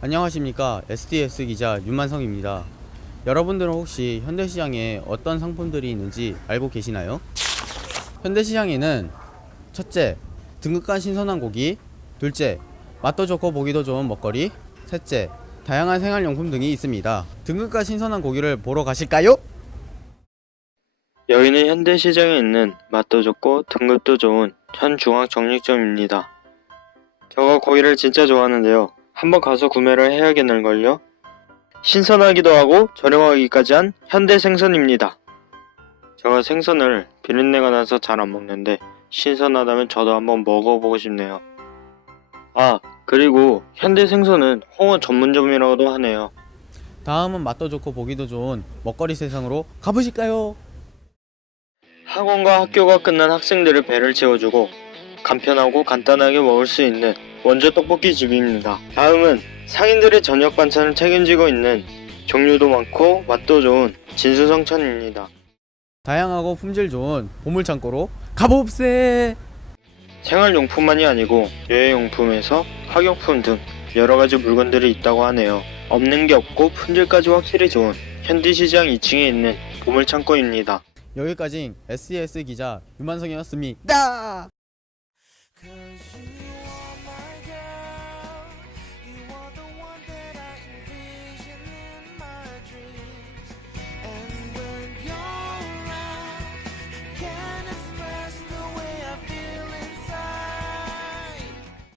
안녕하십니까 SDS 기자 윤만성입니다. 여러분들은 혹시 현대시장에 어떤 상품들이 있는지 알고 계시나요? 현대시장에는 첫째, 등급간 신선한 고기, 둘째, 맛도 좋고 보기도 좋은 먹거리, 셋째, 다양한 생활용품 등이 있습니다. 등급간 신선한 고기를 보러 가실까요? 여기는 현대시장에 있는 맛도 좋고 등급도 좋은 현중앙정육점입니다. 저가 고기를 진짜 좋아하는데요. 한번 가서 구매를 해야겠는걸요? 신선하기도 하고 저렴하기까지 한 현대 생선입니다. 제가 생선을 비린내가 나서 잘 안 먹는데 신선하다면 저도 한번 먹어보고 싶네요. 아, 그리고 현대 생선은 홍어 전문점이라고도 하네요. 다음은 맛도 좋고 보기도 좋은 먹거리 세상으로 가보실까요? 학원과 학교가 끝난 학생들의 배를 채워주고 간편하고 간단하게 먹을 수 있는 원조 떡볶이 집입니다. 다음은 상인들의 저녁 반찬을 책임지고 있는 종류도 많고 맛도 좋은 진수성찬입니다. 다양하고 품질 좋은 보물창고로 가봅세! 생활용품만이 아니고 여행용품에서 학용품 등 여러가지 물건들이 있다고 하네요. 없는 게 없고 품질까지 확실히 좋은 현디시장 2층에 있는 보물창고입니다. 여기까지 SES 기자 유만성이었습니다.